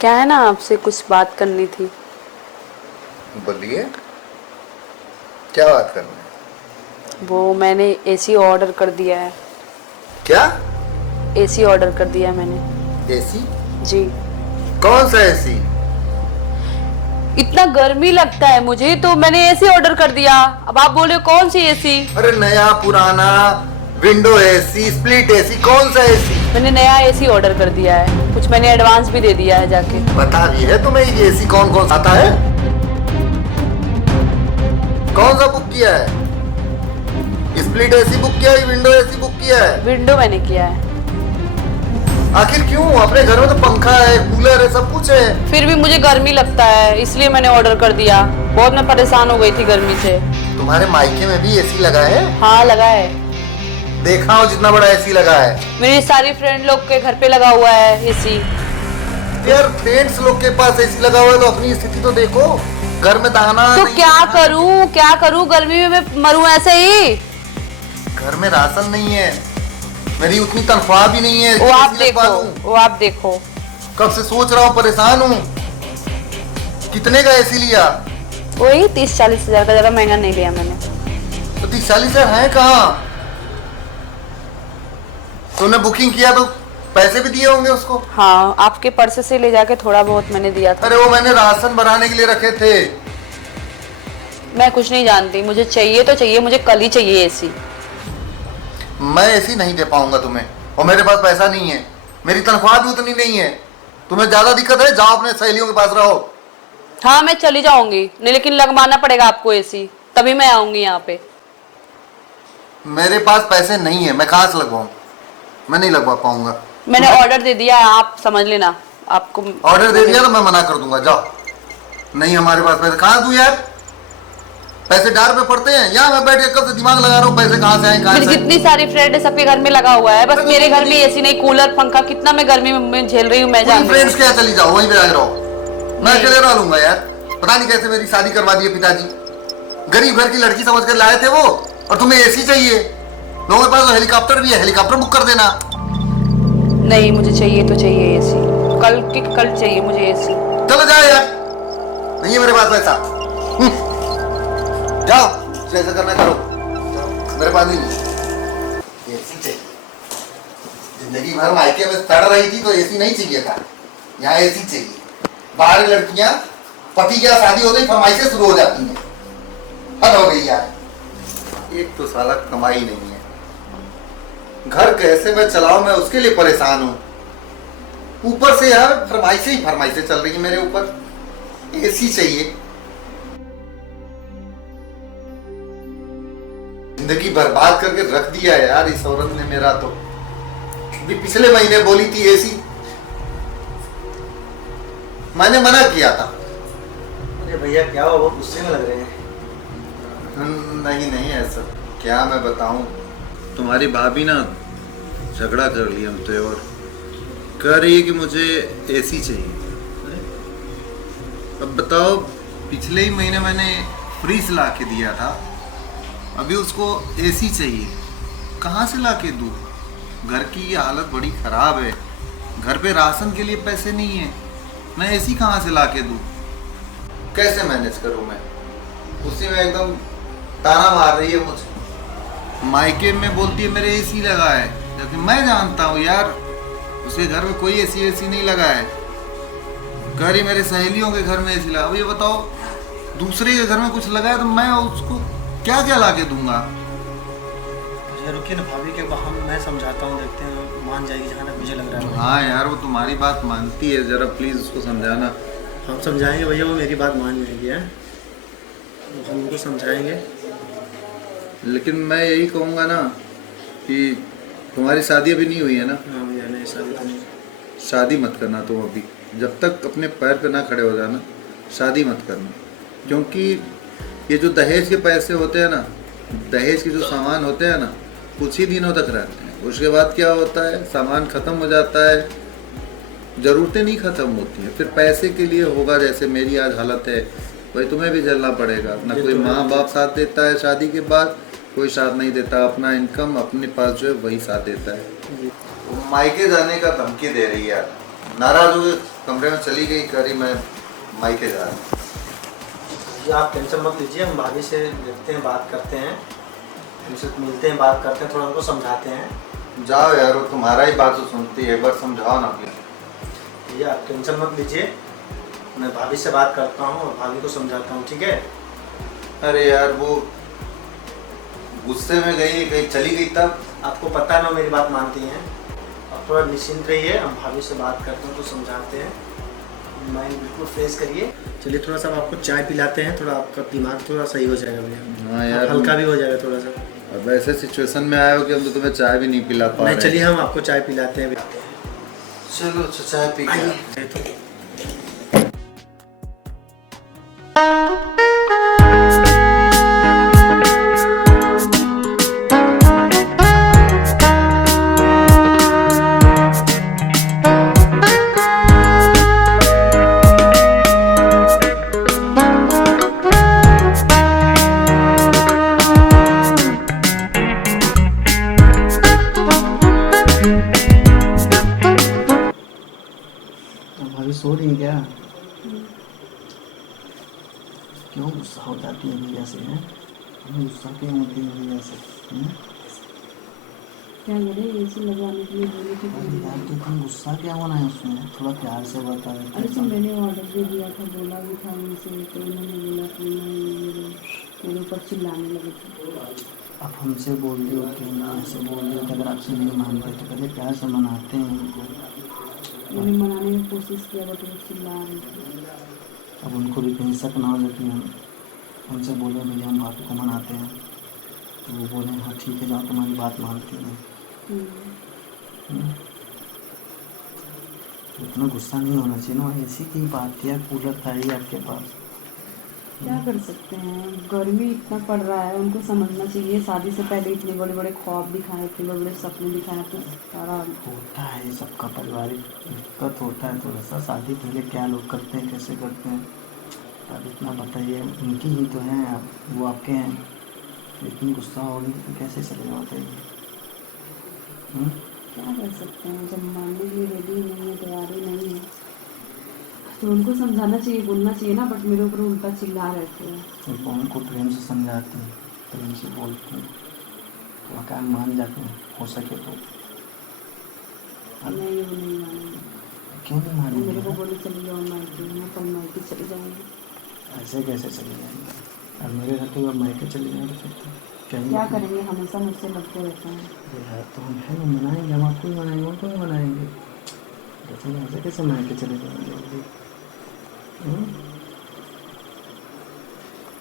क्या है ना, आपसे कुछ बात करनी थी। बोलिए, क्या बात करनी है? वो मैंने एसी ऑर्डर कर दिया है। क्या? एसी ऑर्डर कर दिया मैंने। एसी? जी। कौन सा एसी? इतना गर्मी लगता है मुझे तो मैंने एसी ऑर्डर कर दिया। अब आप बोले कौन सी एसी? अरे नया पुराना, विंडो एसी, स्प्लिट एसी, कौन सा एसी? मैंने नया एसी ऑर्डर कर दिया है, कुछ मैंने एडवांस भी दे दिया है जाके। पता भी है तुम्हें ये एसी कौन कौन सा आता है? कौन सा बुक किया है? स्प्लिट एसी बुक किया है, विंडो एसी बुक किया है? विंडो मैंने किया है। आखिर क्यों? अपने घर में तो पंखा है, कूलर है, सब कुछ है। फिर भी मुझे गर्मी लगता है इसलिए मैंने ऑर्डर कर दिया। बहुत मैं परेशान हो गई थी गर्मी से। तुम्हारे मायके में भी एसी लगा है? हाँ लगा है। देखा हो जितना बड़ा एसी लगा है। मेरी सारी फ्रेंड लोग के घर पे लगा हुआ है एसी। यार फ्रेंड्स लोग के पास एसी लगा हुआ है तो अपनी स्थिति तो देखो। घर में दाना तो नहीं क्या करूं गर्मी में मैं मरूं ऐसे ही। घर में राशन नहीं है, मेरी उतनी तनख्वाह भी नहीं है। वो आप एसी लगवा देखो, लूं। वो आप देखो। कब से सोच रहा हूँ, परेशान हूँ। कितने का एसी लिया? वही 30-40 हजार का, ज्यादा महंगा नहीं लिया मैंने। तो 30-40 हजार है कहाँ? तुमने बुकिंग किया तो पैसे भी दिए होंगे उसको। हाँ आपके पर्स से ले जाके थोड़ा बहुत मैंने दिया था। अरे वो मैंने राशन बनाने के लिए रखे थे। मैं कुछ नहीं जानती, मुझे चाहिए तो चाहिए, मुझे कल ही चाहिए एसी। मैं एसी नहीं दे पाऊंगा तुम्हें, और मेरे पास पैसा नहीं है। मेरी तनख्वाह भी उतनी नहीं है। तुम्हें ज्यादा दिक्कत है, जाओ अपने सहेलियों के पास रहो। हाँ मैं चली जाऊंगी, नहीं लेकिन लगवाना पड़ेगा आपको एसी, तभी मैं आऊंगी यहाँ पे। मेरे पास पैसे नहीं है, मैं कहाँ से लगवाऊं? मैं नहीं लगवा पाऊंगा। मैंने ऑर्डर दे दिया है, आप समझ लेना। आपको ऑर्डर दे दिया तो मैं मना कर दूंगा, जाओ। नहीं हमारे पास पैसे कहाँ दूं यार? पैसे डार पे पड़ते हैं। यहाँ मैं बैठ के कब से दिमाग लगा रहा हूँ, पैसे कहाँ से आए, कहाँ मेरी से? जितनी सारी फ्रेंड है सबके घर में लगा हुआ है, बस मेरे घर में एसी नहीं, कूलर पंखा, कितना मैं गर्मी में झेल रही हूँ मैं जानती हूँ। फ्रेंड्स क्या, चली जाओ वहीं पे आ रहो। मैं अकेले रह लूंगा यार। पता नहीं कैसे मेरी शादी करवा दी है पिताजी। गरीब घर की लड़की समझ कर लाए थे वो, और तुम्हें एसी चाहिए। लोगों के पास तो हेलीकॉप्टर भी है, हेलीकॉप्टर बुक कर देना। नहीं मुझे चाहिए तो चाहिए एसी, कल की कल चाहिए मुझे एसी। चलो जाओ यार, नहीं है मेरे पास पैसा। जाओ जैसा करना करो, मेरे पास नहीं है। एसी चाहिए। जिंदगी भर मायके में सड़ रही थी तो एसी नहीं चाहिए था, यहाँ एसी चाहिए। बाहर लड़कियां पति क्या शादी होते ही फरमाइशें शुरू हो जाती हैं। हद हो गई यार। एक तो साला कमाई नहीं है, घर कैसे मैं चलाऊं, मैं उसके लिए परेशान हूं। ऊपर से यार फरमाइशें ही फरमाइशें चल रही है मेरे ऊपर। एसी चाहिए। जिंदगी बर्बाद करके रख दिया यार इस औरत ने मेरा तो। भी पिछले महीने बोली थी एसी, मैंने मना किया था। अरे भैया क्या हुआ, वो गुस्से में लग रहे हैं। नहीं नहीं ऐसा क्या मैं बताऊं। तुम्हारी भाभी ना झगड़ा कर लिया हमसे और कह रही है कि मुझे एसी चाहिए। अब बताओ, पिछले ही महीने मैंने फ्रिज ला के दिया था, अभी उसको एसी चाहिए। कहाँ से ला के दूँ? घर की हालत बड़ी ख़राब है, घर पे राशन के लिए पैसे नहीं है, मैं एसी कहाँ से ला के दूँ? कैसे मैनेज करूँ मैं? उसी में एकदम ताना मार रही है मुझे। मायके में बोलती है मेरे एसी लगा है, जबकि मैं जानता हूँ यार उसके घर में कोई एसी नहीं लगा है। कह रही मेरे सहेलियों के घर में एसी लगा। अब ये बताओ, दूसरे के घर में कुछ लगा है तो मैं उसको क्या क्या ला के दूंगा? रुकिए ना भाभी के, हम मैं समझाता हूँ, देखते हैं मान जाएगी जहाँ तक मुझे लग रहा है। हाँ यार वो तुम्हारी बात मानती है, जरा प्लीज उसको समझाना। हम समझाएंगे भैया, वो मेरी बात मान जाएगी है, हम उनको समझाएंगे। लेकिन मैं यही कहूँगा ना कि तुम्हारी शादी अभी नहीं हुई है ना? हाँ भैया, नहीं शादी तो नहीं। शादी मत करना तुम अभी, जब तक अपने पैर पे ना खड़े हो जाना शादी मत करना। क्योंकि ये जो दहेज के पैसे होते हैं ना, दहेज के जो सामान होते हैं ना, कुछ ही दिनों तक रहते हैं। उसके बाद क्या होता है, सामान ख़त्म हो जाता है, ज़रूरतें नहीं ख़त्म होती हैं। फिर पैसे के लिए होगा जैसे मेरी आज हालत है, वही तुम्हें भी झेलना पड़ेगा। ना कोई माँ बाप साथ देता है, शादी के बाद कोई साथ नहीं देता। अपना इनकम अपने पास जो है वही साथ देता है। मायके जाने का धमकी दे रही है यार, नाराज हो कमरे में चली गई, करी मैं मायके जा रहा हूँ। जी आप टेंशन मत लीजिए, हम भाभी से देखते हैं, बात करते हैं, उनसे मिलते हैं, बात करते हैं, थोड़ा उनको समझाते हैं। जाओ यार, वो तुम्हारा ही बात तो सुनती है, एक बार समझाओ ना प्लीज। जी आप टेंशन मत लीजिए, मैं भाभी से बात करता हूँ और भाभी को समझाता हूँ, ठीक है? अरे यार वो गुस्से में गई, कहीं चली गई तब। आपको पता है ना मेरी बात मानती हैं। आप थोड़ा निश्चिंत रहिए, हम भाभी से बात करते हैं तो समझाते हैं, माइंड बिल्कुल फ्रेश करिए। चलिए थोड़ा सा आपको चाय पिलाते हैं, थोड़ा आपका दिमाग थोड़ा सही हो जाएगा भैया। हाँ यार, हल्का भी हो जाएगा थोड़ा सा। अब ऐसे सिचुएशन में आए हो कि हम तो तुम्हें चाय भी नहीं पिला पा नहीं रहे। चलिए हम आपको चाय पिलाते हैं। चलो अच्छा, चाय पी के आइए। भाभी सो रही हैं क्या? क्यों गुस्सा हो जाती है भैया से? हैं हमें गुस्सा क्यों होती है भैया से? क्या करे, एसी लगवाने के लिए बोले थे। अरे यार तो तुम गुस्सा क्या होना है उसमें, थोड़ा प्यार से बता देते। अरे तो मैंने ऑर्डर दे दिया था, बोला भी था उनसे, तो उन्होंने बोला कि नहीं, मेरे ऊपर चिल्लाने लगे थे। अब हमसे बोल रही हो क्यों नहीं, ऐसे बोल रही हो कि अगर आपसे नहीं मानते तो पहले प्यार से मनाते हैं उनको। मैंने मनाने की कोशिश किया बट वो चिल्ला रहे थे। अब उनको भी कहीं शक ना हो जाए कि हम उनसे बोले भैया हम भाभी को मनाते हैं, तो वो बोले हाँ ठीक है जाओ तुम्हारी बात मानती हैं। तो इतना गुस्सा नहीं होना चाहिए ना, ऐसी की बात थी यार, कूलर था ही आपके पास। क्या कर सकते हैं, गर्मी इतना पड़ रहा है, उनको समझना चाहिए। शादी से पहले इतने बड़े बड़े ख्वाब दिखाए, इतने बड़े बड़े सपने दिखाए, तो सारा होता है सबका पारिवारिक दिक्कत होता है थोड़ा सा। शादी पहले क्या लोग करते हैं, कैसे करते हैं, अब इतना बताइए। उनकी ही तो हैं, आप वो आपके हैं, इतनी गुस्सा होगी तो कैसे चलेगा बताइए? क्या कर सकते हैं, जब मानने के लिए रेडी नहीं है, तैयारी नहीं है, तो उनको समझाना चाहिए, बोलना चाहिए ना, बट मेरे ऊपर उल्टा चिल्ला रहते हैं। तो उनको प्रेम से समझाते हैं, प्रेम से बोलते हैं, तो क्या मान जाते हैं हो सके तो। नहीं वो नहीं मानेंगे। क्यों नहीं वो मेरे मानेंगे? को बोले चली जाओ मायके, मैं कल मायके चली जाऊँगी। ऐसे कैसे चले जाएंगे? अब मेरे घर तो अब मायके चले जाएंगे फिर तो क्या करेंगे, हमेशा मुझसे लड़ते रहते हैं। यार तो हम हैं, मनाएंगे, हम आपको ही मनाएंगे, उनको ही मनाएंगे। ऐसे कैसे मायके चले जाएंगे?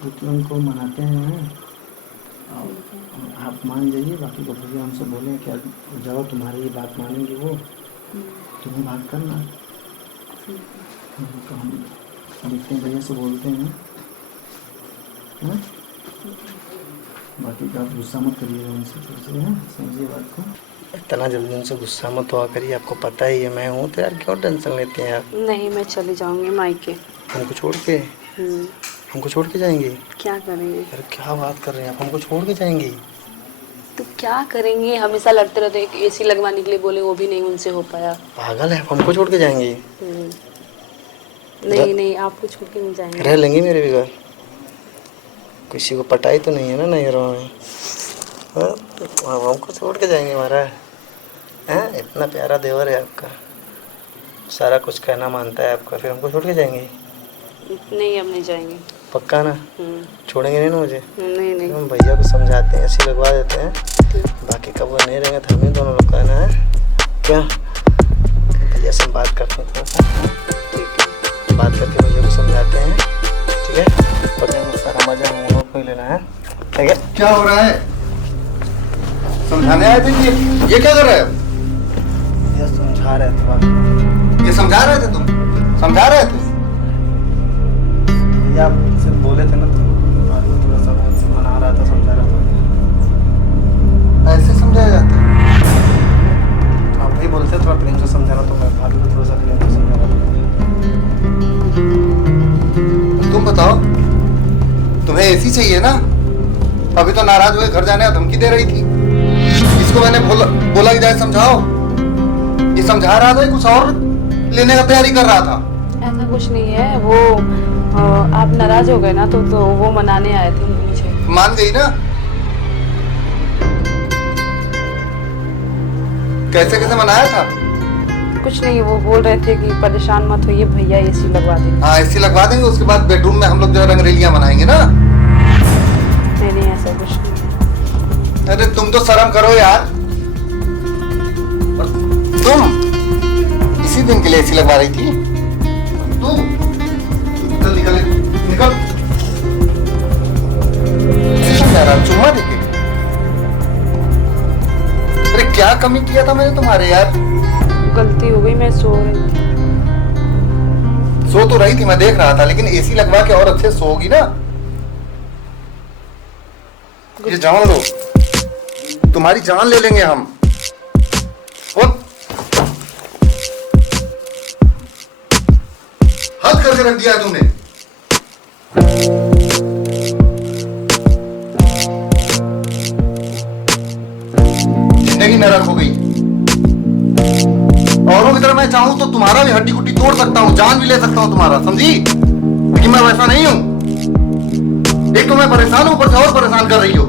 क्योंकि उनको मनाते हैं, आप मान जाइए, बाकी को भैया हमसे बोले कि जाओ तुम्हारी ये बात मानेंगे वो, तुम्हें बात करना। तो हम देखते हैं, भैया से बोलते हैं। बाकी का आप गुस्सा मत करिएगा उनसे, थोड़ी है समझिए बात को। इतना जल्दी उनसे गुस्सा मत हुआ करिए, आपको पता ही है मैं हूँ, तो यार क्यों टेंशन लेते हैं आप? नहीं मैं चली जाऊँगी मायके। हमको छोड़ के? हमको छोड़ के जाएंगे? क्या करेंगे? यार क्या बात कर रहे हैं आप, हमको छोड़ के जाएंगी? तो क्या करेंगे, हमेशा लड़ते रहते। एक एसी लगवाने के लिए बोले, वो भी नहीं उनसे हो पाया। पागल है, हमको छोड़ के जाएंगी? नहीं नहीं आपको छोड़ के नहीं जाएंगे। रह लेंगे मेरे बगैर? किसी को पटाई तो नहीं है ना नहीं रहा में? हमको छोड़ के जाएंगे हमारा हैं? इतना प्यारा देवर है आपका, सारा कुछ कहना मानता है आपका, फिर हमको छोड़ के जाएंगे? नहीं अब नहीं जाएंगे। पक्का ना? छोड़ेंगे नहीं ना मुझे? नहीं नहीं। हम भैया को समझाते हैं, ऐसे लगवा देते हैं, बाकी कब वो नहीं रहेंगे तो हमें दोनों लोग कहना है क्या? भैया से बात करते हैं, थोड़ा सा बात करके भैया को समझाते हैं, ठीक है? पता है सारा मजा हम लोग को ही लेना है, ठीक है? क्या हो रहा है? समझाने आए थे ये क्या कर रहे हो? ये समझा रहे थे। ये समझा रहे थे तुम? समझा रहे थे? भैया आपसे बोले थे ना, तो थोड़ा सा मना रहा था, समझा रहा था। ऐसे समझाया जाता है? आप भी बोलते थोड़ा प्रेम से समझाना, तो मैं भाभी को थोड़ा सा प्रेम से समझा रहा था। तुम बताओ, तुम्हें एसी चाहिए ना? अभी तो नाराज हुए घर जाने का धमकी दे रही थी। इसको मैंने बोला कि जाए समझाओ, ये समझा रहा था कुछ और लेने का तैयारी कर रहा था। ऐसा कुछ नहीं है, वो आप नाराज हो गए ना, तो वो मनाने आए थे मुझे। मान गई ना? कैसे कैसे मनाया था? कुछ नहीं, वो बोल रहे थे कि परेशान मत होइए भैया, एसी लगवा देंगे। हाँ एसी लगवा देंगे, उसके बाद बेडरूम में हम लोग जो है रंगरेलियां मनाएंगे ना। नहीं नहीं, ऐसा कुछ नहीं है। अरे तुम तो शर्म करो यार। और तुम इसी दिन के लिए एसी लगवा रही थी? तू निकल निकल निकल। चुम्मा देके? अरे क्या कमी किया था मैंने तुम्हारे यार? गलती हो गई, मैं सो रही थी। सो तो रही थी, मैं देख रहा था, लेकिन एसी लगवा के और अच्छे सोओगी ना। ये जान लो, तुम्हारी जान ले लेंगे हम। हद करके रख दिया तुमने। जिंदगी नरक हो गई। औरों की तरह मैं चाहूं तो तुम्हारा भी हड्डी गुड्डी तोड़ सकता हूं, जान भी ले सकता हूं तुम्हारा, समझी? लेकिन मैं वैसा नहीं हूं। एक तो मैं परेशान हूं, ऊपर से और परेशान कर रही हो।